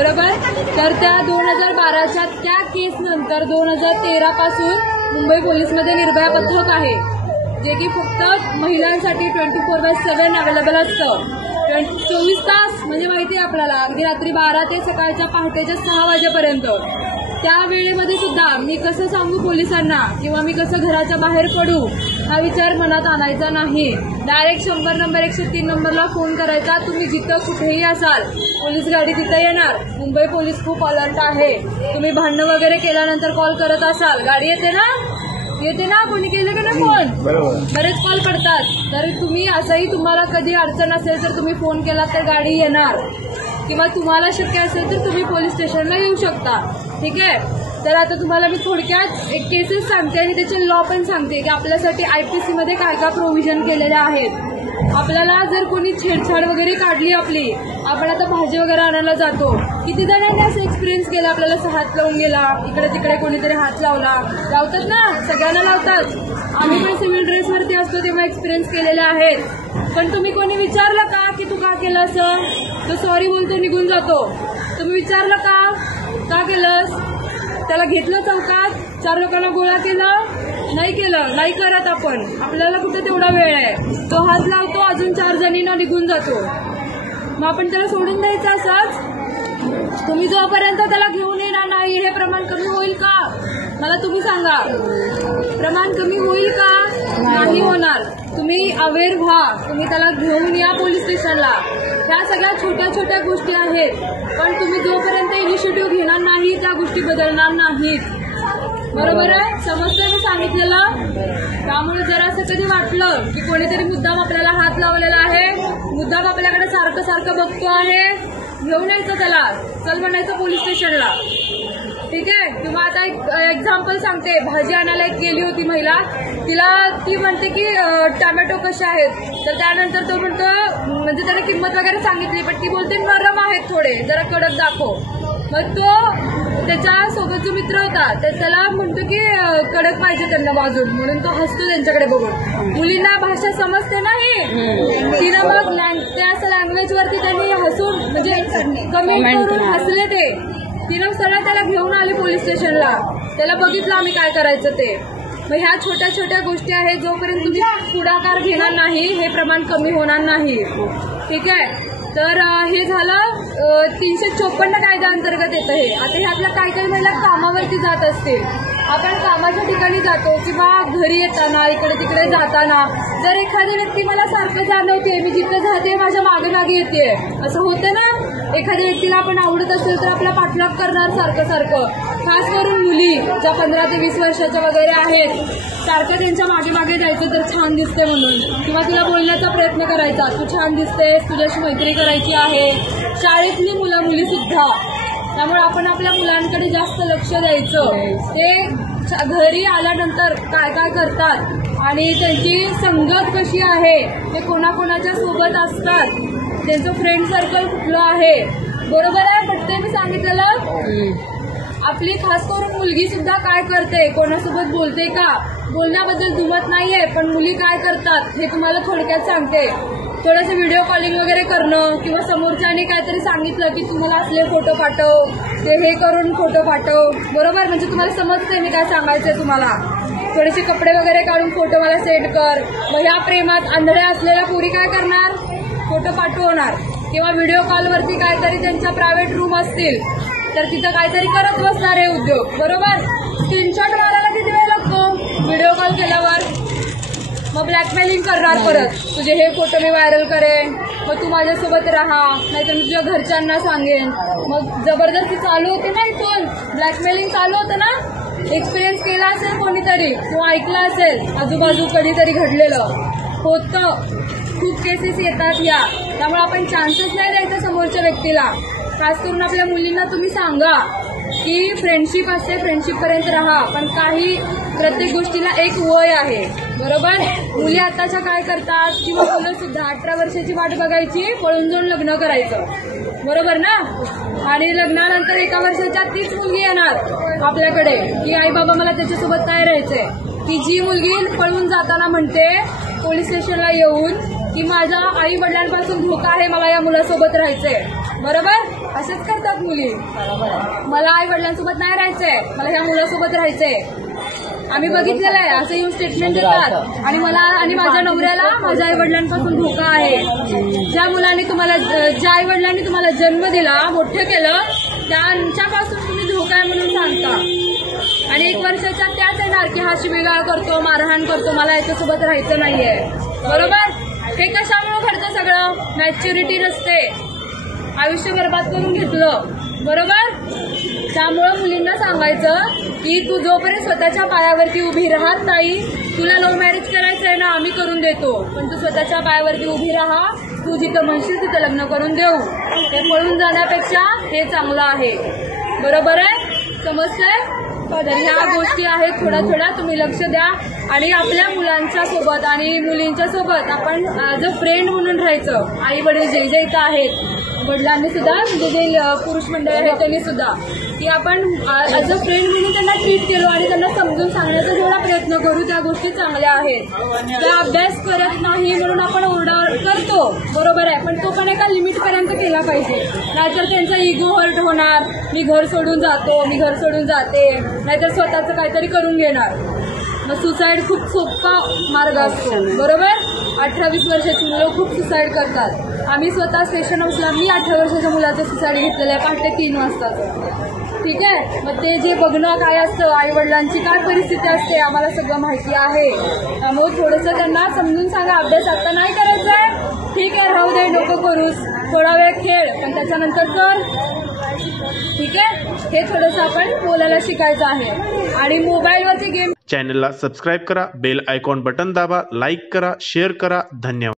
बरोबर. तर त्या 2012च्या त्या केस नंतर 2013 पासून मुंबई पोलीसमध्ये निर्भया पथक आहे, जे की फक्त महिलांसाठी 24/7 अवेलेबल असतं. 24 तास म्हणजे माहिती आहे आपल्याला, अगदी रात्री 12 ते सकाळच्या पहाटेच्या 6 वाजेपर्यंत. त्या वेळेमध्ये सुद्धा मी कसं सांगू पोलिसांना किंवा मी कसं घराच्या बाहेर पडू हा विचार मनात आणायचा नाही. डायरेक्ट 100 नंबर 103 नंबरला फोन करायचा. तुम्ही जिथं कुठेही असाल पोलीस गाडी तिथं येणार. मुंबई पोलीस खूप अलर्ट आहे. तुम्ही भांडणं वगैरे केल्यानंतर कॉल करत असाल, गाडी येते ना कोणी केलं का नाही फोन, बरेच कॉल पडतात. तर तुम्ही असंही तुम्हाला कधी अडचण असेल तर तुम्ही फोन केला तर गाडी येणार, किंवा तुम्हाला शक्य असेल तर तुम्ही पोलीस स्टेशनला येऊ शकता. ठीक आहे. तर आता तुम्हाला मी थोडक्यात एक केसेस सांगते आणि त्याचे लॉ पण सांगते की आपल्यासाठी IPC मध्ये काय काय प्रोव्हिजन केलेले आहेत. आपल्याला जर कोणी छेडछाड वगैरे काढली आपली, आपण आता भाजी वगैरे आणायला जातो, किती जणांनी असं एक्सपिरियन्स केला, आपल्याला हात लावून गेला, इकडे तिकडे कोणीतरी हात लावतात ना, सगळ्यांना लावतात. आम्ही पण सिव्हिल ड्रेसवरती असतो तेव्हा एक्सपिरियन्स केलेले आहेत. पण तुम्ही कोणी विचारलं का की तू का केलं असं, तो सॉरी बोलतो निघून जातो. तुम्ही विचारलं का केलंस, त्याला घेतलं चौकात, 4 लोकांना गोळा केलं, नाही केलं, नाही करत आपण, आपल्याला कुठे तेवढा वेळ आहे. तो हात लावतो, अजून 4 जणींना निघून जातो. मग आपण त्याला सोडून द्यायचं असंच. तुम्ही जोपर्यंत त्याला घेऊन येणार नाही हे प्रमाण कमी होईल का, मला तुम्ही सांगा. प्रमाण कमी होईल का, नाही होणार. तुम्ही अवेअर व्हा, तुम्ही त्याला घेऊन या पोलीस स्टेशनला. ह्या सगळ्या छोट्या छोट्या गोष्टी आहेत, पण तुम्ही जोपर्यंत इनिशिएटिव्ह घेणार नाही त्या गोष्टी बदलणार नाहीत. बरोबर आहे, समजतंय मी सांगितलेलं. त्यामुळे जर असं कधी वाटलं की कोणीतरी मुद्दाम आपल्याला हात लावलेला आहे, मुद्दाम आपल्याकडे सारखं सारखं बघतो आहे, घेऊन यायचं त्याला, चल म्हणायचं पोलीस स्टेशनला. ठीक आहे. किंवा आता एक एक्झाम्पल सांगते. भाजी आणायला एक गेली होती महिला, ती म्हणते की टोमॅटो कसे आहेत, तर त्यानंतर तो म्हणतो, म्हणजे त्याने किंमत वगैरे सांगितली, पण ती बोलते नरम आहेत थोडे, जरा कडक दाखव. मग तो त्याच्या सोबत जो मित्र होता त्याला म्हणतो की कडक पाहिजे त्यांना बाजून, म्हणून तो हसतो त्यांच्याकडे बघून. मुलींना भाषा समजते नाही, तिनं मग त्या लँग्वेजवरती त्यांनी हसून म्हणजे कमेंट करून हसले ते. तिनं सरळ त्याला घेऊन आली पोलीस स्टेशनला, त्याला बघितलं आम्ही काय करायचं ते. मग ह्या छोट्या छोट्या गोष्टी आहेत, जोपर्यंत तुम्ही पुढाकार घेणार नाही हे प्रमाण कमी होणार नाही. ठीक आहे. तर हे झालं 354 कायद्याअंतर्गत येतं हे. आता हे आपल्या काही महिला कामावरती जात असतील, आपण कामाच्या ठिकाणी जातो किंवा घरी येताना इकडे तिकडे जाताना जर एखादी व्यक्ती मला सारखं जाणवते, मी जिथं जाते माझ्या मागे मागे येते, असं होतं ना. एखाद्या व्यक्तीला आपण आवडत असेल तर आपला पाठलाग करणार सारखं सारखं. खास करून मुली ज्या 15 ते 20 वर्षाच्या वगैरे आहेत, सारखं त्यांच्या मागे मागे जायचं तर छान दिसते म्हणून, किंवा तिला बोलण्याचा प्रयत्न करायचा, तू छान दिसतेस, तुझ्याशी मैत्री करायची आहे. शाळेतली मुली सुद्धा. त्यामुळे आपण आपल्या मुलांकडे जास्त लक्ष द्यायचं. ते घरी आल्यानंतर काय काय करतात आणि त्यांची संगत कशी आहे, ते कोणाकोणाच्या सोबत असतात, त्यांचं फ्रेंड सर्कल कुठलं आहे. बरोबर आहे, पटतंय मी सांगितलेलं. आपली खास करून मुलगी सुद्धा काय करते, कोणासोबत बोलते का, बोलण्याबद्दल दुमत नाहीये, पण मुली काय करतात हे तुम्हाला थोडक्यात सांगते. थोडंसं व्हिडिओ कॉलिंग वगैरे करणं, किंवा समोरच्याने काहीतरी सांगितलं की तुम्हाला असले फोटो पाठव, ते हे करून फोटो पाठव. बरोबर, म्हणजे तुम्हाला समजतंय मी काय सांगायचंय तुम्हाला. थोडेसे कपडे वगैरे काढून फोटो मला सेंड कर. मग ह्या प्रेमात आंधळ्या असलेल्या पोरी काय करणार, फोटो पाठवणार. किंवा व्हिडिओ कॉलवरती काहीतरी त्यांच्या प्रायव्हेट रूम असतील तर तिथं काहीतरी करत बसणार आहे उद्योग. बरोबर, स्क्रीनशॉट मारायला किती वेळ लागतो व्हिडिओ कॉल केल्यावर. मग ब्लॅकमेलिंग करणार परत, तुझे हे फोटो मी व्हायरल करेन, मग तू माझ्यासोबत राहा, नाहीतर मी तुझ्या घरच्यांना सांगेन. मग जबरदस्ती चालू होते ना, इथून ब्लॅकमेलिंग चालू होतं ना. एक्सपिरियन्स केला असेल कोणीतरी किंवा ऐकलं असेल, आजूबाजू कधीतरी घडलेलं होतं. खूप केसेस येतात या. त्यामुळे आपण चान्सेस नाही द्यायचा समोरच्या व्यक्तीला. खास करून आपल्या मुलींना तुम्ही सांगा की फ्रेंडशिप असते, फ्रेंडशिपपर्यंत राहा, पण प्रत्येक गोष्टीला एक वय आहे. बरोबर. मुली आताच्या काय करतात, किंवा मुलं सुद्धा 18 वर्षाची वाट बघायची, पळून जाऊन लग्न करायचं. बरोबर ना. आणि लग्नानंतर 1 वर्षाच्या तीच मुलगी येणार आपल्याकडे की आई बाबा मला त्याच्यासोबत काय राहायचंय. ती जी मुलगी पळून जाताना म्हणते पोलीस स्टेशनला येऊन की माझ्या आई वडिलांपासून धोका आहे, मला या मुलासोबत राहायचंय. बरोबर, असंच करतात आहोत मुली. मला आई वडिलांसोबत नाही राहायचंय, मला ह्या मुलासोबत राहायचंय. आम्ही बघितलेलं आहे असं येऊन स्टेटमेंट देतात. आणि मला आणि माझ्या नवऱ्याला माझ्या आई वडिलांपासून धोका आहे. ज्या आई वडिलांनी तुम्हाला जन्म दिला, मोठं केलं, त्यांच्यापासून तुम्ही धोका आहे म्हणून सांगता. आणि 1 वर्षाच्या त्याच येणार की हा शिवीगाळ करतो, मारहाण करतो, मला याच्यासोबत राहायचं नाहीये. बरोबर? हे कशामुळे घडतं सगळं? मॅच्युरिटी नसते, आयुष्य बरबाद करून घेतलं. बरोबर? त्यामुळं मुलींना सांगायचं की तू जोपर्यंत स्वतःच्या पायावरती उभी राहत नाही, तुला लव्ह मॅरेज करायचंय ना, आम्ही करून देतो, पण तू स्वतःच्या पायावरती उभी राहा. तू जिथं म्हणशील तिथं लग्न करून देऊ. ते पळून जाण्यापेक्षा हे चांगलं आहे. बरोबर आहे? समजतंय? तर ह्या गोष्टी आहेत, थोड्या तुम्ही लक्ष द्या. आणि आपल्या मुलांच्या सोबत आणि मुलींच्या सोबत आपण ॲज अ फ्रेंड म्हणून राहायचं. आई वडील जे इथं आहेत, वडिलांनी सुद्धा, म्हणजे जे पुरुष मंडळ आहेत त्यांनी सुद्धा, की आपण ॲज अ फ्रेंड म्हणून त्यांना ट्रीट केलो आणि त्यांना समजून सांगण्याचा जेवढा प्रयत्न करू त्या गोष्टी चांगल्या आहेत. त्या अभ्यास करत नाही म्हणून आपण ओरडा करतो, बरोबर आहे, पण तो पण एका लिमिटपर्यंत केला पाहिजे. नाहीतर त्यांचा इगो हर्ट होणार, मी घर सोडून जातो, मी घर सोडून जाते, नाहीतर स्वतःचं काहीतरी करून घेणार. मग सुसाईड खूप सोपा मार्ग असतो. बरोबर? 18-20 वर्षाची मुलं खूप सुसाईड करतात. आम्ही स्वतः स्टेशन हाऊसला मी 18 वर्षाच्या मुलाचं सुसाईड घेतलेलं आहे, पहाटे 3 वाजताचं. ठीक आहे? मग ते जे बघणं काय असतं, आई वडिलांची काय परिस्थिती असते, आम्हाला सगळं माहिती आहे. त्यामुळे थोडंसं त्यांना समजून सांगा, अभ्यास आता नाही करायचा आहे, ठीक आहे, राहू दे, नको करूस, थोडा वेळ खेळ, पण त्याच्यानंतर कर. ठीक आहे? हे थोडंसं आपण बोलायला शिकायचं आहे. आणि मोबाईलवरचे गेम. चॅनलला सबस्क्राईब करा, बेल आयकॉन बटन दाबा, लाईक करा, शेअर करा. धन्यवाद.